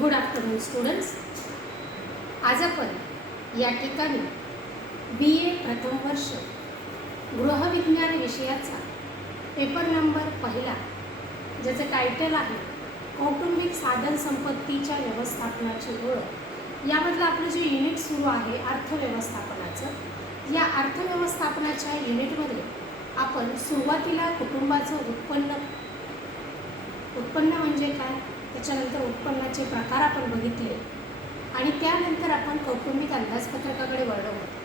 Good afternoon students. आज आपण या ठिकाणी BA प्रथम वर्ष गृहविज्ञान विषयाचा पेपर नंबर पहिला, ज्याचं टायटल आहे कौटुंबिक साधन संपत्तीच्या व्यवस्थापनाची ओळख, यामधलं आपलं जे युनिट सुरू आहे अर्थव्यवस्थापनाचं, या अर्थव्यवस्थापनाच्या युनिटमध्ये आपण सुरुवातीला कुटुंबाचं उत्पन्न म्हणजे काय, त्याच्यानंतर उत्पन्नाचे प्रकार आपण बघितले आणि त्यानंतर आपण कौटुंबिक अंदाजपत्रकाकडे वळलो होतो.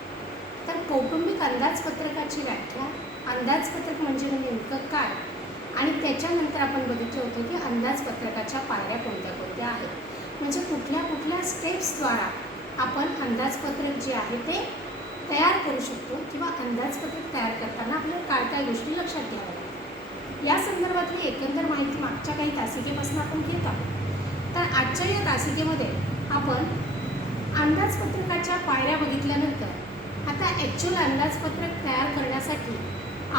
तर कौटुंबिक अंदाजपत्रकाची व्याख्या, अंदाजपत्रक म्हणजे नेमकं काय, आणि त्याच्यानंतर आपण बघितलं होतं की अंदाजपत्रकाच्या पायऱ्या कोणत्या कोणत्या आहेत, म्हणजे कुठल्या कुठल्या स्टेप्सद्वारा आपण अंदाजपत्रक जे आहे ते तयार करू शकतो किंवा अंदाजपत्रक तयार करताना आपल्याला काय काय गोष्टी लक्षात घ्याव्या लागतात. या संदर्भातली एकंदर माहिती मागच्या काही तासिकेपासून आपण घेत आहोत. तर आजच्या या तासिकेमध्ये आपण अंदाजपत्रकाच्या पायऱ्या बघितल्यानंतर आता ॲक्च्युअल अंदाजपत्रक तयार करण्यासाठी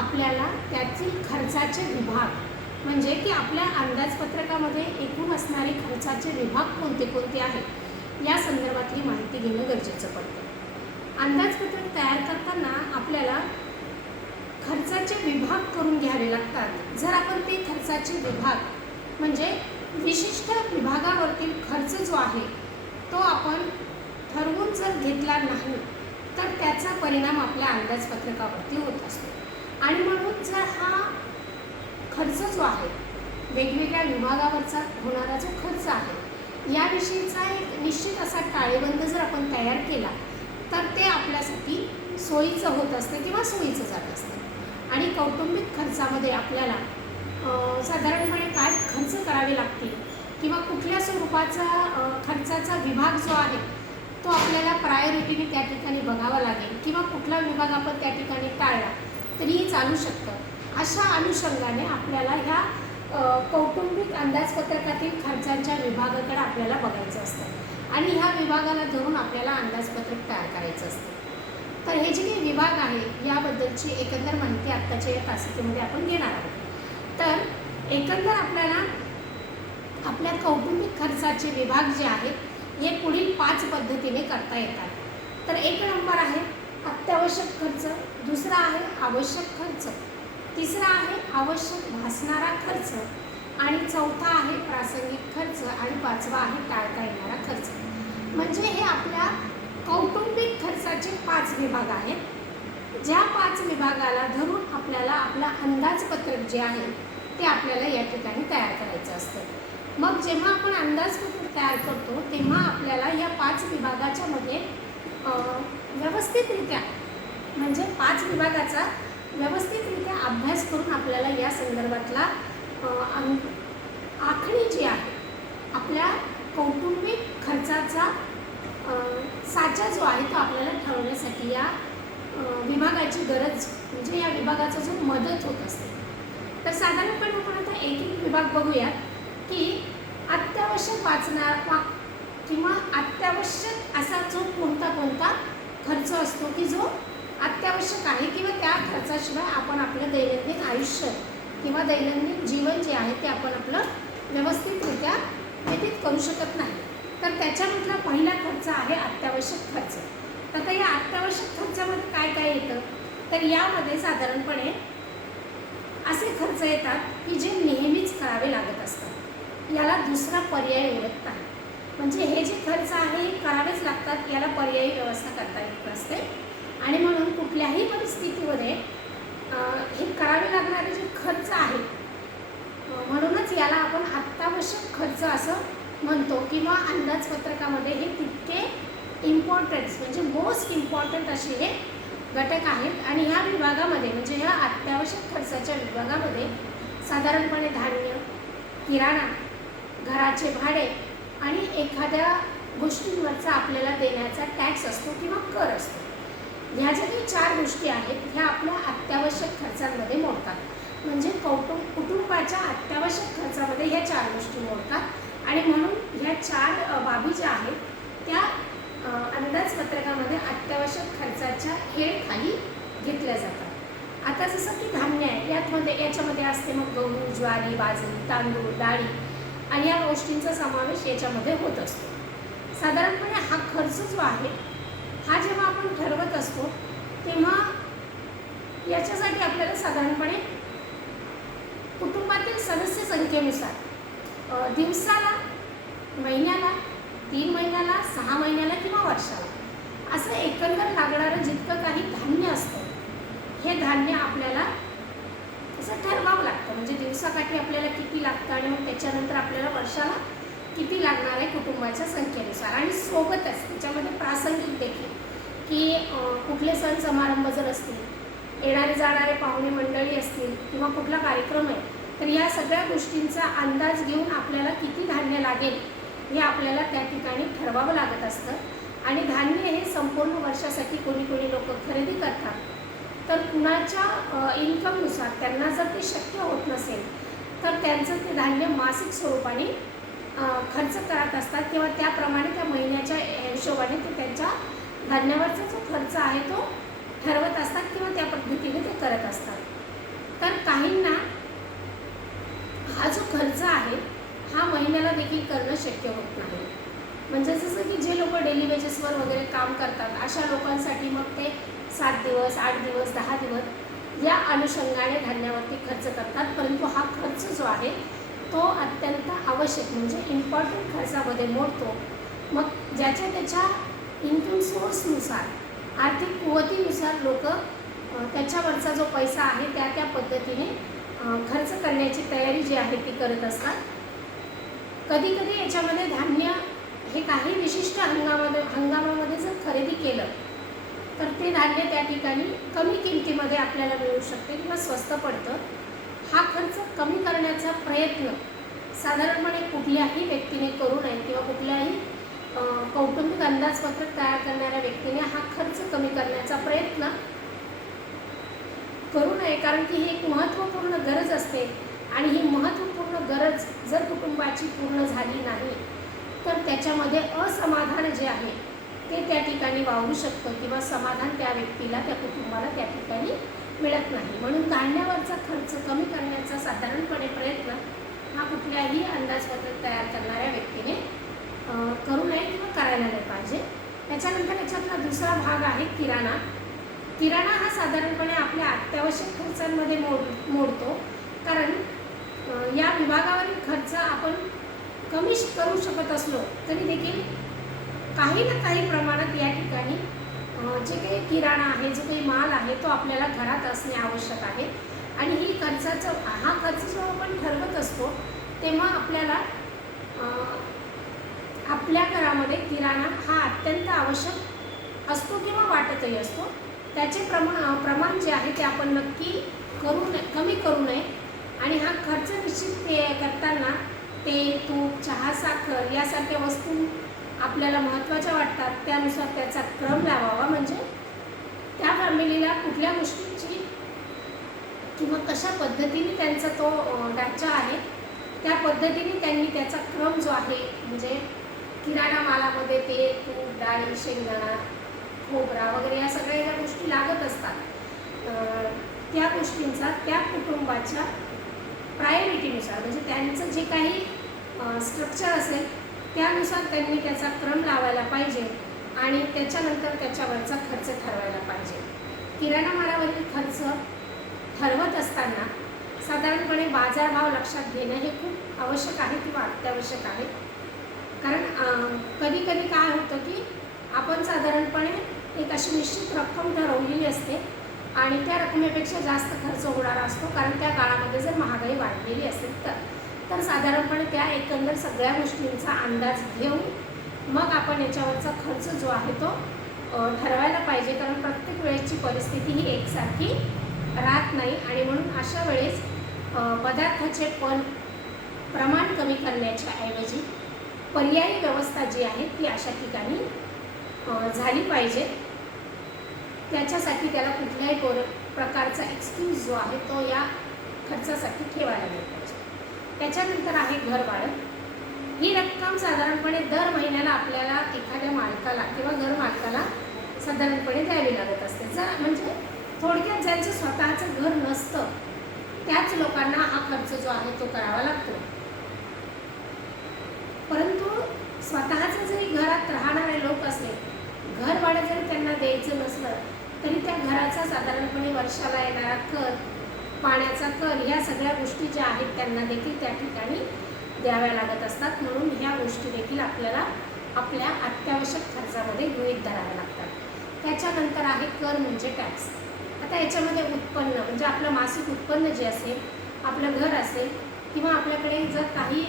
आपल्याला त्यातील खर्चाचे विभाग, म्हणजे की आपल्या अंदाजपत्रकामध्ये एकूण असणारे खर्चाचे विभाग कोणते कोणते आहेत या संदर्भातली माहिती घेणं गरजेचं पडतं. अंदाजपत्रक तयार करताना आपल्याला खर्चाचे विभाग करून घ्यावे लागतात. जर आपण ते खर्चाचे विभाग म्हणजे विशिष्ट विभागावरतील खर्च जो आहे तो आपण ठरवून जर घेतला नाही तर त्याचा परिणाम आपल्या अंदाजपत्रकावरती होत असतो. आणि म्हणून जर हा खर्च जो आहे, वेगवेगळ्या विभागावरचा होणारा जो खर्च आहे, याविषयीचा एक निश्चित असा ताळेबंद जर आपण तयार केला तर ते आपल्यासाठी सोयीचं होत असते किंवा सोयीचं जात असतं. आणि कौटुंबिक खर्चामध्ये आपल्याला साधारणपणे काय खर्च करावे लागतील किंवा कुठल्या स्वरूपाचा खर्चाचा विभाग जो आहे तो आपल्याला प्रायोरिटीने त्या ठिकाणी बघावा लागेल किंवा कुठला विभाग आपण त्या ठिकाणी टाळला तरीही चालू शकतं. अशा अनुषंगाने आपल्याला ह्या कौटुंबिक अंदाजपत्रकातील खर्चांच्या विभागाकडे आपल्याला बघायचं असतं आणि ह्या विभागाला धरून आपल्याला अंदाजपत्रक तयार करायचं असतं. तर हे जे काही विभाग आहे याबद्दलची एकंदर माहिती आत्ताच्या या तासिकेमध्ये आपण घेणार आहोत. तर एकंदर आपल्याला आपल्या कौटुंबिक खर्चाचे विभाग जे आहेत हे पुढील 5 पद्धतीने करता येतात. तर 1 नंबर आहे अत्यावश्यक खर्च, दुसरा आहे आवश्यक खर्च, तिसरा आहे आवश्यक भासणारा खर्च, आणि चौथा आहे प्रासंगिक खर्च, आणि 5वा आहे टाळता येणारा खर्च. म्हणजे हे आपल्या कौटुंबिक खर्चाचे 5 विभाग आहेत. ज्या 5 विभागाला धरून आपल्याला आपला अंदाजपत्रक जे आहे ते आपल्याला या ठिकाणी तयार करायचं असतं. मग जेव्हा आपण अंदाजपत्रक तयार करतो तेव्हा आपल्याला या 5 विभागाच्या मध्ये व्यवस्थितरित्या, म्हणजे 5 विभागाचा व्यवस्थितरित्या अभ्यास करून आपल्याला या संदर्भातला आखणी जी आहे आपल्या कौटुंबिक खर्चाचा साचा जो आहे तो आपल्याला ठरवण्यासाठी या विभागाची गरज, म्हणजे या विभागाचा जो मदत होत असते. तर साधारणपणे आपण आता एक एक विभाग बघूयात की अत्यावश्यक वाचणार किंवा अत्यावश्यक असा जो कोणता खर्च असतो की जो अत्यावश्यक आहे किंवा त्या खर्चाशिवाय आपण आपलं दैनंदिन आयुष्य किंवा दैनंदिन जीवन जे आहे ते आपण आपलं व्यवस्थितरित्या व्यतीत करू शकत नाही. तर त्याच्यामधला पहिला खर्च आहे अत्यावश्यक खर्च. तर आता या अत्यावश्यक खर्चामध्ये काय काय येतं, तर यामध्ये साधारणपणे असे खर्च येतात की जे नेहमीच करावे लागत असतात, याला दुसरा पर्याय उरत नाही. म्हणजे हे जे खर्च आहे हे करावेच लागतात, याला पर्यायी व्यवस्था करता येत नसते. आणि म्हणून कुठल्याही परिस्थितीमध्ये हे करावे लागणारे जे खर्च आहे, म्हणूनच याला आपण अत्यावश्यक खर्च असं म्हणतो किंवा अंदाजपत्रकामध्ये हे तितके इम्पॉर्टन्स, म्हणजे मोस्ट इम्पॉर्टंट असे हे घटक आहेत. आणि ह्या विभागामध्ये, म्हणजे ह्या अत्यावश्यक खर्चाच्या विभागामध्ये साधारणपणे धान्य, किराणा, घराचे भाडे आणि एखाद्या गोष्टींवरचा आपल्याला देण्याचा टॅक्स असतो किंवा कर असतो. ह्या ज्या काही 4 गोष्टी आहेत ह्या आपल्या अत्यावश्यक खर्चांमध्ये मोडतात. म्हणजे कुटुंबाच्या अत्यावश्यक खर्चामध्ये ह्या 4 गोष्टी मोडतात आणि म्हणून ह्या 4 बाबी ज्या आहेत त्या अंदाजपत्रकामध्ये अत्यावश्यक खर्चाच्या हेळखाली घेतल्या जातात. आता जसं की धान्य आहे, याच्यामध्ये असते मग गहू, ज्वारी, बाजरी, तांदूळ, डाळी आणि या गोष्टींचा समावेश याच्यामध्ये होत असतो. साधारणपणे हा खर्च जो आहे हा जेव्हा आपण ठरवत असतो तेव्हा याच्यासाठी आपल्याला साधारणपणे कुटुंबातील सदस्य संख्येनुसार दिवसाला, महिन्याला, 3 महिन्याला, 6 महिन्याला किंवा वर्षाला असं एकंदर लागणारं जितकं काही धान्य असतं हे धान्य आपल्याला असं ठरवावं लागतं. म्हणजे दिवसाकाठी आपल्याला किती लागतं आणि मग त्याच्यानंतर आपल्याला वर्षाला किती लागणार आहे कुटुंबाच्या संख्येनुसार. आणि सोबतच त्याच्यामध्ये प्रासंगिक देखील की कुठले सण समारंभ जर असतील, येणारे जाणारे पाहुणे मंडळी असतील किंवा कुठला कार्यक्रम आहे तर या सगळ्या गोष्टींचा अंदाज घेऊन आपल्याला किती धान्य लागेल हे आपल्याला त्या ठिकाणी ठरवावं लागत असतं. आणि धान्य हे संपूर्ण वर्षासाठी कोणी कोणी लोक खरेदी करतात. तर कुणाच्या इन्कमनुसार त्यांना जर ते शक्य होत नसेल तर त्यांचं ते धान्य मासिक स्वरूपाने खर्च करत असतात किंवा त्याप्रमाणे त्या महिन्याच्या हिशोबाने ते त्यांच्या धान्यावरचा जो खर्च आहे तो ठरवत असतात किंवा त्या पद्धतीने ते करत असतात. तर काहींना हा जो खर्च आहे हा महिन्याला देखील करणं शक्य होत नाही. म्हणजे जसं की जे लोक डेली वेजेसवर वगैरे काम करतात अशा लोकांसाठी मग ते 7 दिवस, 8 दिवस, 10 दिवस या अनुषंगाने धान्यावरती खर्च करतात. परंतु हा खर्च जो आहे तो अत्यंत आवश्यक म्हणजे इम्पॉर्टंट खर्चामध्ये मोडतो. मग ज्याच्या त्याच्या इन्कम सोर्सनुसार, आर्थिक कुवतीनुसार लोक त्याच्यावरचा जो पैसा आहे त्या पद्धतीने खर्च करण्याची तयारी जी आहे ती करत असतात. कधी कधी याच्यामध्ये धान्य हे काही विशिष्ट हंगामामध्ये जर खरेदी केलं तर ते धान्य त्या ठिकाणी कमी किमतीमध्ये आपल्याला मिळू शकते किंवा स्वस्त पडतं. हा खर्च कमी करण्याचा प्रयत्न साधारणपणे कुठल्याही व्यक्तीने करू नये किंवा कुठल्याही कौटुंबिक अंदाजपत्रक तयार करणाऱ्या व्यक्तीने हा खर्च कमी करण्याचा प्रयत्न करू नये. कारण की ही एक महत्त्वपूर्ण गरज असते आणि ही महत्त्वपूर्ण गरज जर कुटुंबाची पूर्ण झाली नाही तर त्याच्यामध्ये असमाधान जे आहे ते त्या ठिकाणी वावरू शकतं किंवा समाधान त्या व्यक्तीला, त्या कुटुंबाला त्या ठिकाणी मिळत नाही. म्हणून धान्यावरचा खर्च कमी करण्याचा साधारणपणे प्रयत्न हा कुठल्याही अंदाजपत्रक तयार करणाऱ्या व्यक्तीने करू नये किंवा करायला नाही पाहिजे. त्याच्यानंतर याच्यातला दुसरा भाग आहे किराणा. किराणा हा साधारणपणे आपल्या अत्यावश्यक खर्चांमध्ये मोडतो. कारण या विभागावरील खर्च आपण कमी करू शकत असलो तरी देखील काही ना काही प्रमाणात या ठिकाणी जे काही किराणा आहे, जो काही माल आहे तो आपल्याला घरात असणे आवश्यक आहे. आणि हा खर्च जो आपण ठरवत असतो तेव्हा आपल्याला आपल्या घरामध्ये किराणा हा अत्यंत आवश्यक असतो किंवा वाटतही असतो. त्याचे प्रमाण जे आहे ते आपण नक्की कमी करू नये. आणि हा खर्च निश्चित करताना तेल, तूप, चहा, साखर यासारख्या वस्तू आपल्याला महत्त्वाच्या वाटतात त्यानुसार त्याचा क्रम लावावा. म्हणजे त्या फॅमिलीला कुठल्या गोष्टींची किंवा कशा पद्धतीने त्यांचा तो ढाचा आहे त्या पद्धतीने त्यांनी त्याचा क्रम जो आहे म्हणजे किराणा मालामध्ये तेल, तूप, डाळी, शेंगदाणा, खोबरा वगैरे या सगळ्या ज्या गोष्टी लागत असतात त्या गोष्टींचा त्या कुटुंबाच्या प्रायोरिटीनुसार म्हणजे त्यांचं जे काही स्ट्रक्चर असेल त्यानुसार त्यांनी त्याचा क्रम लावायला पाहिजे आणि त्याच्यानंतर त्याच्यावरचा खर्च ठरवायला पाहिजे. किराणा मालावरील खर्च ठरवत असताना साधारणपणे बाजारभाव लक्षात घेणं हे खूप आवश्यक आहे किंवा अत्यावश्यक आहे. कारण कधी कधी काय होतं की आपण साधारणपणे एक अशी निश्चित रक्कम ठरवलेली असते आणि त्या रकमेपेक्षा जास्त खर्च होणार असतो. कारण त्या काळामध्ये जर महागाई वाढलेली असेल तर साधारणपणे त्या एकंदर सगळ्या गोष्टींचा अंदाज घेऊन मग आपण याच्यावरचा खर्च जो आहे तो ठरवायला पाहिजे. कारण प्रत्येक वेळेची परिस्थिती ही एकसारखी राहत नाही आणि म्हणून अशा वेळेस पदार्थाचे प्रमाण कमी करण्याच्या ऐवजी पर्यायी व्यवस्था जी आहे ती अशा ठिकाणी झाली पाहिजे. त्याच्यासाठी त्याला कुठल्याही प्रकारचा एक्सक्यूज जो आहे तो या खर्चासाठी ठेवायला नाही पाहिजे. त्याच्यानंतर आहे घर भाडं. ही रक्कम साधारणपणे दर महिन्याला आपल्याला एखाद्या मालकाला किंवा घर मालकाला साधारणपणे द्यावी लागत असते. जर म्हणजे थोडक्यात ज्यांचं स्वतःचं घर नसतं त्याच लोकांना हा खर्च जो आहे तो करावा लागतो. परंतु स्वतःचं जरी घरात राहणारे लोक असले, घर भाडं जरी त्यांना द्यायचं नसलं तरी त्या घराचा साधारणपणे वर्षाला येणारा कर, पाण्याचा कर, ह्या सगळ्या गोष्टी ज्या आहेत त्यांना देखील त्या ठिकाणी द्याव्या लागत असतात. म्हणून ह्या गोष्टी देखील आपल्याला आपल्या अत्यावश्यक खर्चामध्ये गृहीत धराव्या लागतात. त्याच्यानंतर आहे कर म्हणजे टॅक्स. आता याच्यामध्ये उत्पन्न म्हणजे आपलं मासिक उत्पन्न जे असेल, आपलं घर असेल किंवा आपल्याकडे जर काही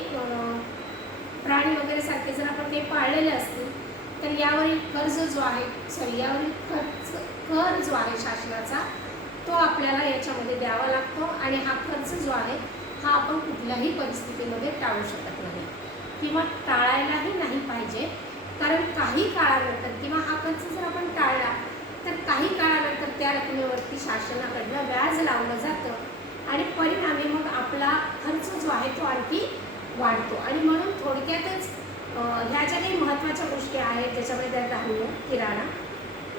प्राणी वगैरे सारखे जर आपण काही पाळलेले असतील तर यावरील कर्ज जो आहे यावरील कर जो आहे शासनाचा, तो आपल्याला याच्यामध्ये द्यावा लागतो. आणि हा खर्च जो आहे हा आपण कुठल्याही परिस्थितीमध्ये टाळू शकत नाही किंवा टाळायलाही नाही पाहिजे. कारण काही काळानंतर किंवा हा खर्च जर आपण टाळला तर काही काळानंतर त्या रकमेवरती शासनाकडनं व्याज लावलं जातं आणि परिणामी मग आपला खर्च जो आहे तो आणखी वाढतो. आणि म्हणून थोडक्यातच ह्या ज्या काही महत्त्वाच्या गोष्टी आहेत ज्याच्यामध्ये धान्य, किराणा,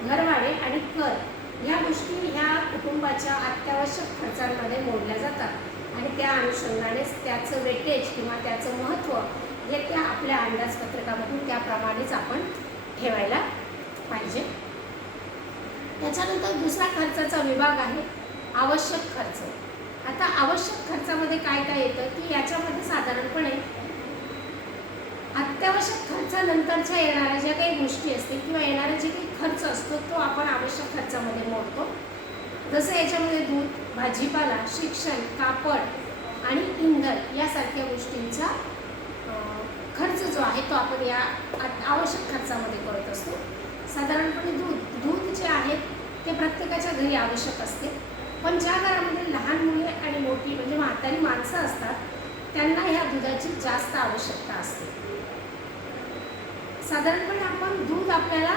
घरभाडे आणि कर, ह्या गोष्टी ह्या कुटुंबाच्या अत्यावश्यक खर्चांमध्ये मोडल्या जातात आणि त्या अनुषंगानेच त्याचं वेटेज किंवा त्याचं महत्त्व हे त्या आपल्या अंदाजपत्रकामधून त्याप्रमाणेच आपण ठेवायला पाहिजे. त्याच्यानंतर दुसरा खर्चाचा विभाग आहे आवश्यक खर्च. आता आवश्यक खर्चामध्ये काय काय येतं की याच्यामध्ये साधारणपणे अत्यावश्यक खर्चानंतरच्या येणाऱ्या ज्या काही गोष्टी असतील किंवा येणारा जे काही खर्च असतो तो आपण आवश्यक खर्चामध्ये मोडतो. जसं याच्यामध्ये दूध, भाजीपाला, शिक्षण, कापड आणि इंधन यासारख्या गोष्टींचा खर्च जो आहे तो आपण या आवश्यक खर्चामध्ये करत असतो. साधारणपणे दूध जे आहे ते प्रत्येकाच्या घरी आवश्यक असते, पण ज्या घरामध्ये लहान मुले आणि मोठी म्हणजे म्हातारी माणसं असतात त्यांना ह्या दुधाची जास्त आवश्यकता असते. साधारणपणे आपण दूध आपल्याला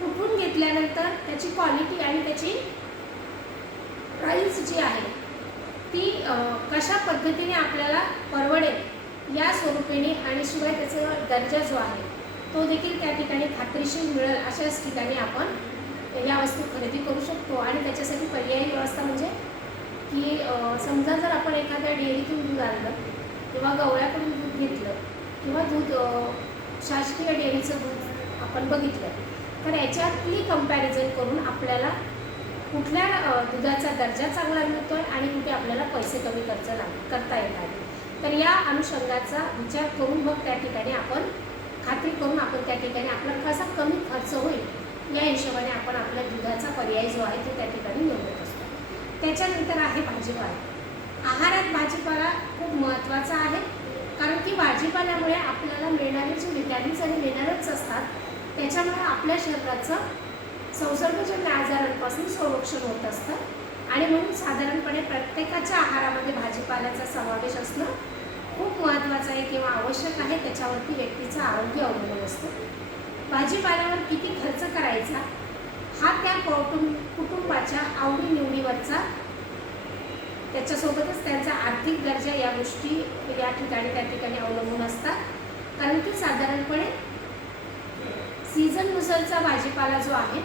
कुठून घेतल्यानंतर त्याची क्वालिटी आणि त्याची प्राईस जी आहे ती कशा पद्धतीने आपल्याला परवडेल या स्वरूपाने आणि शिवाय त्याचा दर्जा जो आहे तो देखील त्या ठिकाणी खात्रीशीर मिळेल अशाच ठिकाणी आपण या वस्तू खरेदी करू शकतो. आणि त्याच्यासाठी पर्यायी व्यवस्था म्हणजे की समजा जर आपण एखाद्या डेअरीतून दूध आणलं किंवा गवळ्याकडून दूध घेतलं किंवा दूध शासकीय डेअरीचं दूध आपण बघितलं तर याच्यातली कंपॅरिझन करून आपल्याला कुठल्या दुधाचा दर्जा चांगला मिळतो आहे आणि कुठे आपल्याला पैसे कमी खर्च करता येतात. तर या अनुषंगाचा विचार करून मग त्या ठिकाणी आपण खात्री करून आपण त्या ठिकाणी आपला कसा कमी खर्च होईल या हिशोबाने आपण आपल्या दुधाचा पर्याय जो आहे तो त्या ठिकाणी निवडत असतो. त्याच्यानंतर आहे भाजीपाला. आहारात भाजीपाला खूप महत्त्वाचा आहे, कारण की भाजीपाल्यामुळे आपल्याला मिळणारे जे व्हिटॅमिन्स आणि मिनरल्स असतात त्याच्यामुळे आपल्या शरीराचं संसर्गजन्य आजारांपासून संरक्षण होत असतं. आणि म्हणून साधारणपणे प्रत्येकाच्या आहारामध्ये भाजीपाल्याचा समावेश असणं खूप महत्त्वाचं आहे किंवा आवश्यक आहे. त्याच्यावरती व्यक्तीचं आरोग्य अवलंबून असतं. भाजीपाल्यावर किती खर्च करायचा हा त्या कुटुंबाच्या आवडीनिवडीवरचा, त्याच्यासोबतच त्यांचा आर्थिक दर्जा या गोष्टी या ठिकाणी त्या ठिकाणी अवलंबून असतात. कारण की साधारणपणे सीझननुसारचा भाजीपाला जो आहे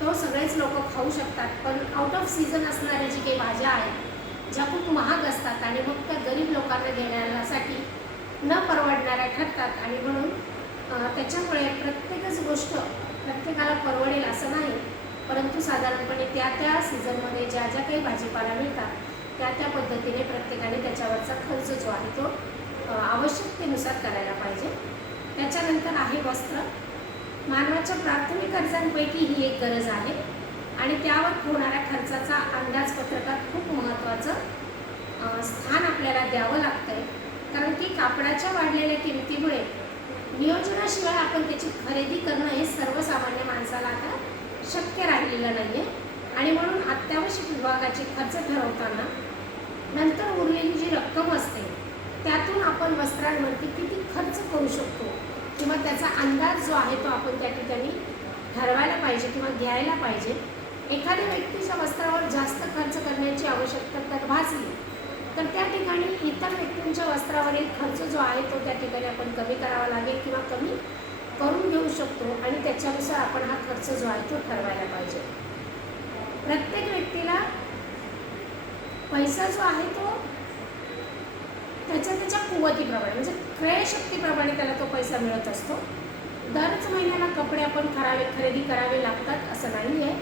तो सगळेच लोक खाऊ शकतात, पण आउट ऑफ सीझन असणाऱ्या जी काही भाज्या आहेत ज्या खूप महाग असतात आणि मग त्या गरीब लोकांना घेण्यासाठी न परवडणाऱ्या ठरतात. आणि म्हणून त्याच्यामुळे प्रत्येकच गोष्ट प्रत्येकाला परवडेल असं नाही, परंतु साधारणपणे त्या सीझनमध्ये ज्या ज्या काही भाजीपाला मिळतात त्या पद्धतीने प्रत्येकाने त्याच्यावरचा खर्च जो आहे तो आवश्यकतेनुसार करायला पाहिजे. त्याच्यानंतर आहे वस्त्र. मानवाच्या प्राथमिक गरजांपैकी ही एक गरज आहे आणि त्यावर होणाऱ्या खर्चाचा अंदाजपत्रकात खूप महत्त्वाचं स्थान आपल्याला द्यावं लागतं आहे. कारण की कापडाच्या वाढलेल्या किमतीमुळे नियोजनाशिवाय आपण त्याची खरेदी करणं हे सर्वसामान्य माणसाला आता शक्य राहिलेलं नाही आहे. आणि म्हणून अत्यावश्यक विभागाचे खर्च ठरवताना नंतर उरलेली जी रक्कम असते त्यातून आपण वस्त्रांवरती किती खर्च करू शकतो किंवा त्याचा अंदाज जो आहे तो आपण त्या ठिकाणी ठरवायला पाहिजे किंवा घ्यायला पाहिजे. एखाद्या व्यक्तीच्या वस्त्रावर जास्त खर्च करण्याची आवश्यकता तर भासली तर त्या ठिकाणी इतर व्यक्तींच्या वस्त्रावरील खर्च जो आहे तो त्या ठिकाणी आपण कमी करावा लागेल किंवा कमी करून घेऊ शकतो आणि त्याच्यानुसार आपण हा खर्च जो आहे तो ठरवायला पाहिजे. प्रत्येक व्यक्तीला पैसा जो आहे तो त्याच्या कुवतीप्रमाणे म्हणजे क्रयशक्तीप्रमाणे त्याला तो पैसा मिळत असतो. दरच महिन्याला कपडे आपण खरेदी करावे लागतात असं नाही आहे.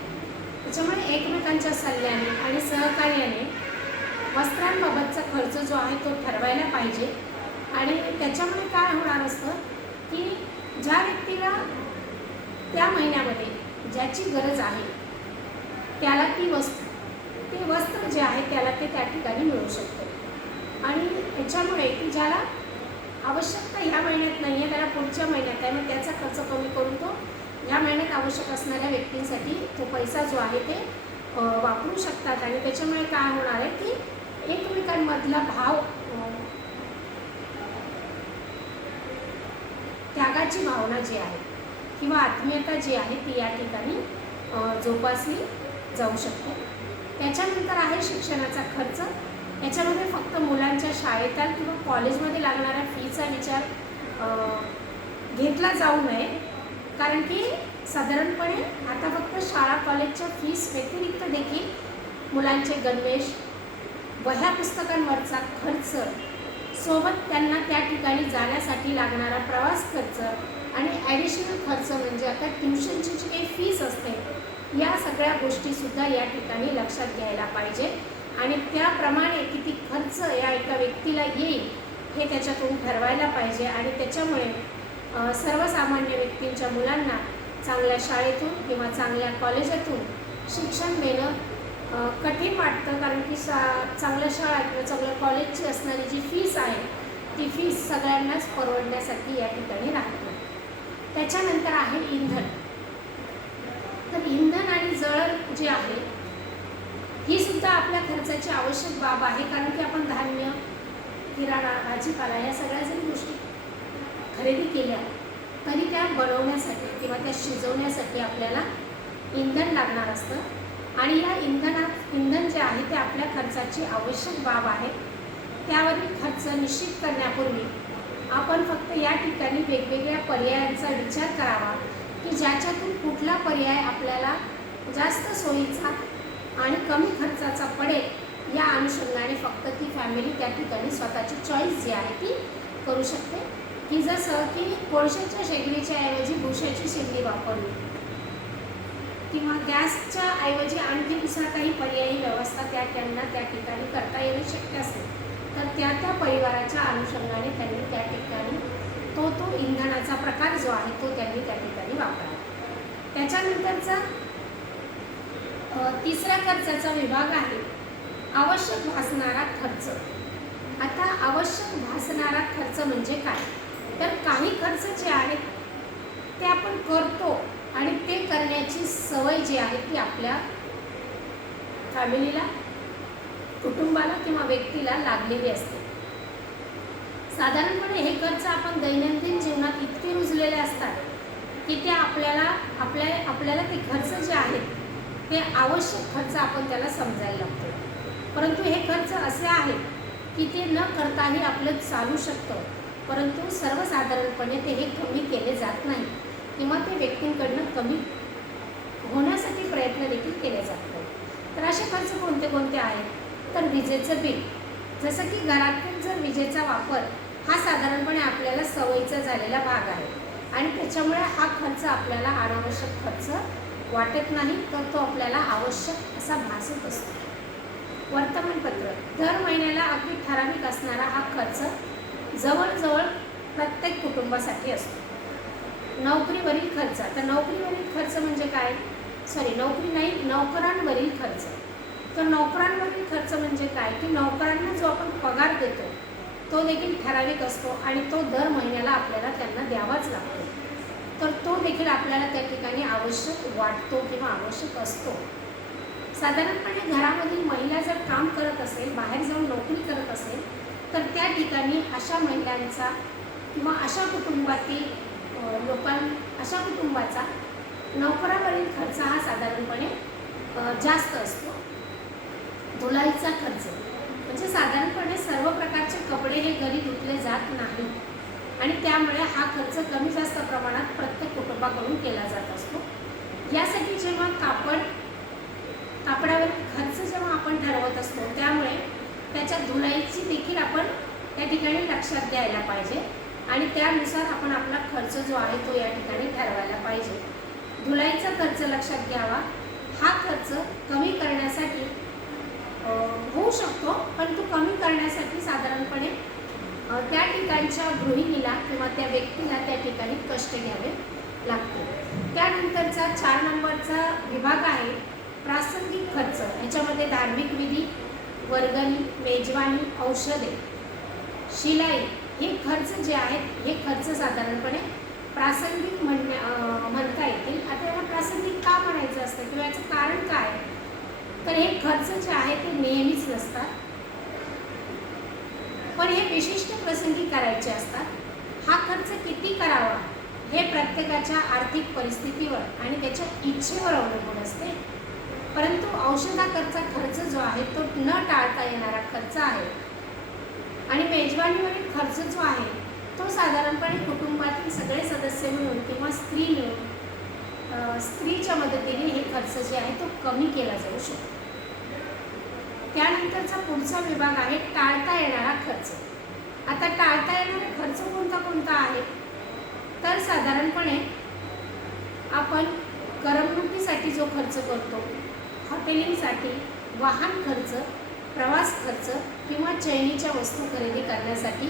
त्याच्यामुळे एकमेकांच्या सल्ल्याने आणि सहकार्याने वस्त्रांबाबतचा खर्च जो आहे तो ठरवायला पाहिजे. आणि त्याच्यामुळे काय होणार असतं की ज्या व्यक्तीला त्या महिन्यामध्ये ज्याची गरज आहे त्याला ते वस्त्र जे आहे त्याला ते त्या ठिकाणी मिळू शकते. आणि याच्यामुळे की ज्याला आवश्यकता ह्या महिन्यात नाही आहे त्याला पुढच्या महिन्यात आहे, मग त्याचा खर्च कमी करून तो ह्या महिन्यात आवश्यक असणाऱ्या व्यक्तींसाठी तो पैसा जो आहे ते वापरू शकतात. आणि त्याच्यामुळे काय होणार आहे की एकमेकांमधला भाव, त्यागाची भावना जी आहे किंवा आत्मीयता जी आहे ती या ठिकाणी जोपासली जाऊ शकते. त्याच्यानंतर आहे शिक्षणाचा खर्च. याच्यामध्ये फक्त मुलांच्या शाळेतील किंवा कॉलेजमध्ये लागणाऱ्या फीचा विचार घेतला जाऊ नये, कारण की साधारणपणे आता फक्त शाळा कॉलेजच्या फीस व्यतिरिक्त देखील मुलांचे गणवेश, वह्या पुस्तकांवरचा खर्च, सोबत त्यांना त्या ठिकाणी जाण्यासाठी लागणारा प्रवास खर्च आणि ॲडिशनल खर्च म्हणजे आता ट्युशनची जी काही फीस असते या सगळ्या गोष्टीसुद्धा या ठिकाणी लक्षात घ्यायला पाहिजे. आणि त्याप्रमाणे किती खर्च या एका व्यक्तीला येईल हे त्याच्यातून ठरवायला पाहिजे. आणि त्याच्यामुळे सर्वसामान्य व्यक्तींच्या मुलांना चांगल्या शाळेतून किंवा चांगल्या कॉलेजातून शिक्षण देणं कठीण वाटतं, कारण की चांगल्या शाळा किंवा चांगल्या कॉलेजची असणारी जी फीस आहे ती फीस सगळ्यांनाच परवडण्यासाठी या ठिकाणी राहत नाही. त्याच्यानंतर आहे इंधन. तर इंधन आणि जळण जे आहे ही सुद्धा आपल्या खर्चाची आवश्यक बाब आहे, कारण की आपण धान्य, किराणा, भाजीपाला या सगळ्या जरी गोष्टी खरेदी केल्या तरी त्या बनवण्यासाठी किंवा त्या शिजवण्यासाठी आपल्याला इंधन लागणार असतं. आणि या इंधन जे आहे ते आपल्या खर्चाची आवश्यक बाब आहे. त्यावरील खर्च निश्चित करण्यापूर्वी आपण फक्त या ठिकाणी वेगवेगळ्या पर्यायांचा विचार करावा की ज्याच्यातून कुठला पर्याय आपल्याला जास्त सोयीचा आणि कमी खर्चाचा पडेल या अनुषंगाने फक्त ती फॅमिली त्या ठिकाणी स्वतःची चॉईस जी आहे ती करू शकते. की जसं की कोळशाच्या शेगडीच्या ऐवजी भुशाची शेगडी वापरली किंवा गॅसच्या ऐवजी आणखी दुसरा काही पर्यायी व्यवस्था त्यांना त्या ठिकाणी करता येणं शक्य असेल तर त्या परिवाराच्या अनुषंगाने त्यांनी त्या ठिकाणी तो इंधनाचा प्रकार जो आहे तो त्यांनी त्या ठिकाणी वापरावा. त्याच्यानंतरचा तिसरा खर्चाचा विभाग आहे आवश्यक भासणारा खर्च. आता आवश्यक भासणारा खर्च म्हणजे काय, तर काही खर्च जे आहेत ते आपण करतो आणि ते करण्याची सवय जी आहे ती आपल्या फॅमिलीला, कुटुंबाला किंवा व्यक्तीला लागलेली असते. साधारणपणे हे खर्च आपण दैनंदिन जीवनात इतके रुजलेले असतात की ते आपल्याला ते खर्च जे आहेत ते आवश्यक खर्च आपण त्याला समजायला लागतो. परंतु हे खर्च असे आहेत की ते न करताही आपलं चालू शकतं, परंतु सर्वसाधारणपणे ते हे कमी केले जात नाही किंवा ते व्यक्तींकडनं कमी होण्यासाठी प्रयत्न देखील केले जात नाही. तर असे खर्च कोणते कोणते आहेत, तर विजेचं बिल. जसं की घरातील जर विजेचा वापर हा साधारणपणे आपल्याला सवयीचा झालेला भाग आहे आणि त्याच्यामुळे हा खर्च आपल्याला अनावश्यक खर्च वाटत नाही, तर तो आपल्याला आवश्यक असा भासत असतो. वर्तमानपत्र. दर महिन्याला अगदी ठराविक असणारा हा खर्च जवळजवळ प्रत्येक कुटुंबासाठी असतो. नोकरीवरील खर्च. तर नोकरीवरील खर्च म्हणजे काय, नोकरी नाही, नोकरांवरील खर्च. तर नोकरांवरील खर्च म्हणजे काय की नोकरांना जो आपण पगार देतो तो देखील ठराविक असतो आणि तो दर महिन्याला आपल्याला त्यांना द्यावाच लागतो. तर तो देखील आपल्याला त्या ठिकाणी आवश्यक वाटतो किंवा आवश्यक असतो. साधारणपणे घरामधील महिला जर काम करत असेल, बाहेर जाऊन नोकरी करत असेल, तर त्या ठिकाणी अशा महिलांचा किंवा अशा कुटुंबातील अशा कुटुंबाचा नोकरावरील खर्च हा साधारणपणे जास्त असतो. धुलाईचा खर्च म्हणजे साधारणपणे सर्व प्रकारचे कपडे हे घरी धुतले जात नाही आणि त्यामुळे हा खर्च कमी जास्त प्रमाणात प्रत्येक कुटुंबाकडून केला जात असतो. यासाठी जेव्हा कापडावर खर्च जेव्हा आपण ठरवत असतो त्यामुळे त्याच्या धुलाईची देखील आपण त्या ठिकाणी लक्षात घ्यायला पाहिजे आणि त्यानुसार आपण आपला खर्च जो आहे तो या ठिकाणी ठरवायला पाहिजे. धुलाईचा खर्च लक्षात घ्यावा. हा खर्च कमी करण्यासाठी होऊ शकतो, पण तो कमी करण्यासाठी साधारणपणे त्या ठिकाणच्या गृहिणीला किंवा त्या व्यक्तीला त्या ठिकाणी कष्ट घ्यावे लागते. त्यानंतरचा 4 नंबरचा विभाग आहे प्रासंगिक खर्च. याच्यामध्ये धार्मिक विधी, वर्गणी, मेजवानी, औषधे, शिलाई हे खर्च जे आहेत हे खर्च साधारणपणे प्रासंगिक म्हणता येतील. आता याला प्रासंगिक का म्हणायचं असतं किंवा याचं कारण काय, तर हे खर्च जे आहे ते नेहमीच नसतात, पण हे विशिष्ट प्रसंगी करायचे असतात. हा खर्च किती करावा हे प्रत्येकाच्या आर्थिक परिस्थितीवर आणि त्याच्या इच्छेवर अवलंबून असते. परंतु औषधाकरचा खर्च जो आहे तो न टाळता येणारा खर्च आहे आणि मेजवानीवरील खर्च जो आहे तो साधारणपणे कुटुंबातील सगळे सदस्य मिळून किंवा स्त्री मिळून स्त्रीच्या मदतीने हे खर्च जे आहे तो कमी केला जाऊ शकतो. त्यानंतरचा पुढचा विभाग आहे टाळता येणारा खर्च. आता टाळता येणारा खर्च कोणता कोणता आहे, तर साधारणपणे आपण करमणुकीसाठी जो खर्च करतो, हॉटेलिंगसाठी, वाहन खर्च, प्रवास खर्च किंवा चैनीच्या वस्तू खरेदी करण्यासाठी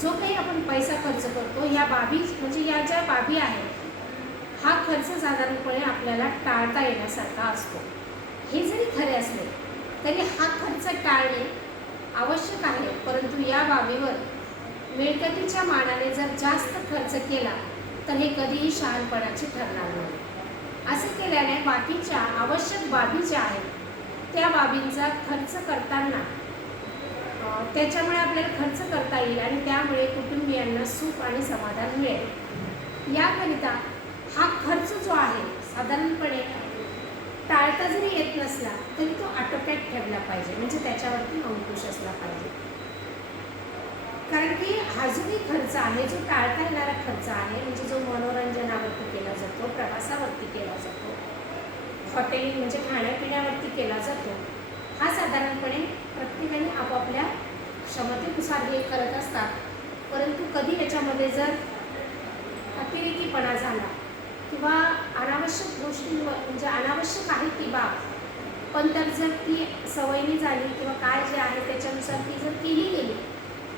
जो काही आपण पैसा खर्च करतो, ह्या बाबी म्हणजे या ज्या बाबी आहेत हा खर्च साधारणपणे आपल्याला टाळता येण्यासारखा असतो. हे जरी खरे असले तरी हा खर्च टाळणे आवश्यक आहे, परंतु या बाबीवर मिळकतीच्या मानाने जर जास्त खर्च केला तर हे कधीही शहाणपणाचे ठरणार नाही. असे केल्याने बाकीच्या आवश्यक बाबी ज्या आहेत त्या बाबींचा खर्च करताना त्याच्यामुळे आपल्याला खर्च करता येईल आणि त्यामुळे कुटुंबियांना सुख आणि समाधान मिळेल. याकरिता हा खर्च जो आहे साधारणपणे टाळता जरी येत नसला तरी तो आटोक्यात ठेवला पाहिजे, म्हणजे त्याच्यावरती अंकुश असला पाहिजे. कारण की हा जो काही खर्च आहे जो टाळता येणारा खर्च आहे, म्हणजे जो मनोरंजनावरती केला जातो, प्रवासावरती केला जातो, हॉटेलिंग म्हणजे खाण्यापिण्यावरती केला जातो, हा साधारणपणे प्रत्येकाने आपापल्या क्षमतेनुसार हे करत असतात. परंतु कधी याच्यामध्ये जर अतिरेकीपणा झाला किंवा अनावश्यक गोष्टी म्हणजे अनावश्यक आहे ती बाब, पण तर जर ती सवयी झाली किंवा काय जे आहे त्याच्यानुसार ती जर केली गेली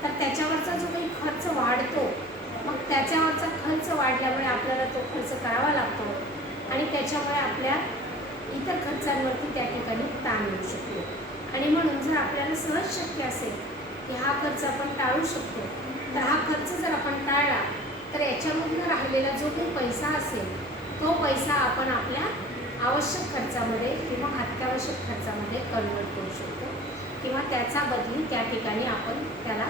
तर त्याच्यावरचा जो काही खर्च वाढतो, मग त्याच्यावरचा खर्च वाढल्यामुळे आपल्याला तो खर्च करावा लागतो आणि त्याच्यामुळे आपल्या इतर खर्चांवरती त्या ठिकाणी ताण येऊ शकतो. आणि म्हणून जर आपल्याला सहज शक्य असेल की हा खर्च आपण टाळू शकतो, तर हा खर्च जर आपण टाळला तर याच्यामधून राहिलेला जो काही पैसा असेल तो पैसा आपण आपल्या आवश्यक खर्चामध्ये किंवा अत्यावश्यक खर्चामध्ये कन्वर्ट करू शकतो किंवा त्याचा बदली त्या ठिकाणी आपण त्याला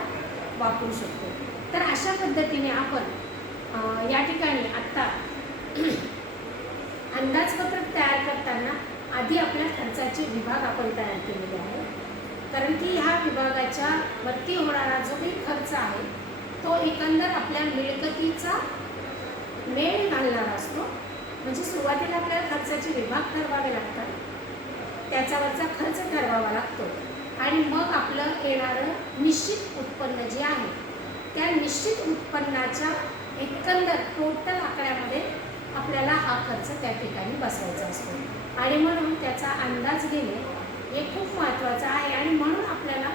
वापरू शकतो. तर अशा पद्धतीने आपण या ठिकाणी आत्ता अंदाजपत्रक तयार करताना आधी आपल्या खर्चाचे विभाग आपण तयार केलेले आहे, कारण की ह्या विभागाच्या वरती होणारा जो काही खर्च आहे तो एकंदर आपल्या मिळकतीचा मेळ घालणारा असतो. म्हणजे सुरुवातीला आपल्याला खर्चाचे विभाग ठरवावे लागतात, त्याच्यावरचा खर्च ठरवावा लागतो आणि मग आपलं येणारं निश्चित उत्पन्न जे आहे त्या निश्चित उत्पन्नाच्या एकंदर टोटल आकड्यामध्ये आपल्याला हा खर्च त्या ठिकाणी बसवायचा असतो आणि म्हणून त्याचा अंदाज घेणे हे खूप महत्त्वाचं आहे. आणि म्हणून आपल्याला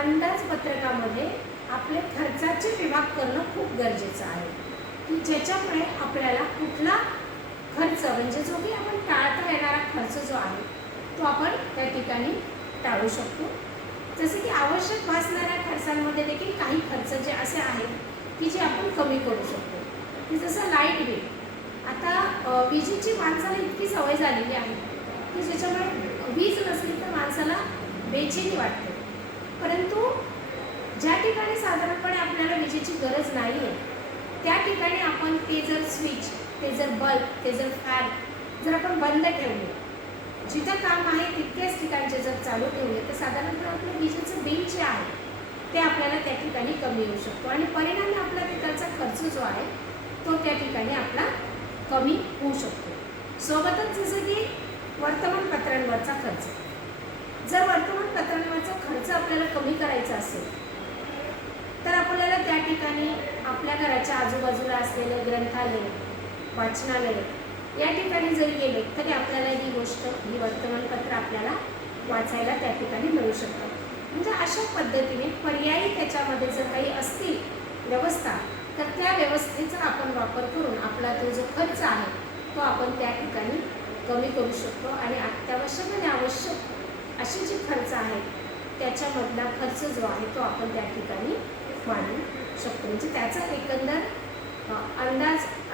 अंदाजपत्रकामध्ये आपले खर्चाचे विभाग करणं खूप गरजेचं आहे की ज्याच्यामुळे आपल्याला कुठला खर्च म्हणजे जो की आपण टाळता येणारा खर्च जो आहे तो आपण त्या ठिकाणी टाळू शकतो. जसे की आवश्यक भासणाऱ्या खर्चांमध्ये देखील काही खर्च जे असे आहेत की जे आपण कमी करू शकतो, की जसं लाईट बिल. आता विजेची माणसाला इतकी सवय झालेली आहे की ज्याच्यामुळे वीज नसली तर माणसाला बेचैनी वाटते, परंतु ज्या ठिकाणी साधारणपणे आपल्याला विजेची गरज नाही आहे त्या ठिकाणी आपण ते जर स्विच, ते जर बल्ब, ते जर फॅन जर आपण बंद ठेवले, जिथं काम आहे तितक्याच ठिकाणचे जर चालू ठेवले तर साधारणपणे आपलं विजेचं बिल जे आहे ते आपल्याला त्या ठिकाणी कमी येऊ शकतो आणि परिणामी आपला तिकडचा खर्च जो आहे तो त्या ठिकाणी आपला कमी होऊ शकतो. सोबतच जसं की वर्तमानपत्रांवरचा खर्च, जर वर्तमानपत्रांवरचा खर्च आपल्याला कमी करायचा असेल तर आपल्याला त्या ठिकाणी आपल्या घराच्या आजूबाजूला असलेले ग्रंथालय, वाचनालय या ठिकाणी जरी गेले तरी आपल्याला ही गोष्ट, ही वर्तमानपत्र आपल्याला वाचायला त्या ठिकाणी मिळू शकतं. म्हणजे अशा पद्धतीने पर्यायी त्याच्यामध्ये जर काही असतील व्यवस्था, तर त्या व्यवस्थेचा आपण वापर करून आपला तो जो खर्च आहे तो आपण त्या ठिकाणी कमी करू शकतो आणि अत्यावश्यक आणि आवश्यक असे जे खर्च आहेत त्याच्यामधला खर्च जो आहे तो आपण त्या ठिकाणी वाढवू शकतो. म्हणजे त्याचा एकंदर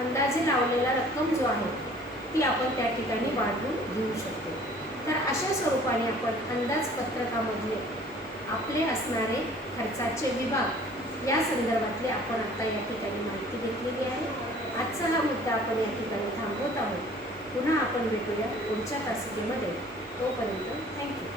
अंदाजे लावलेला रक्कम जो आहे ती आपण त्या ठिकाणी वाढवून घेऊ शकतो. तर अशा स्वरूपाने आपण अंदाजपत्रकामधले आपले असणारे खर्चाचे विभाग या संदर्भातली आपण आता या ठिकाणी माहिती घेतलेली आहे. आजचा हा मुद्दा आपण या ठिकाणी थांबवत आहोत. पुन्हा आपण भेटूया पुढच्या तासिकेमध्ये. तोपर्यंत थँक्यू.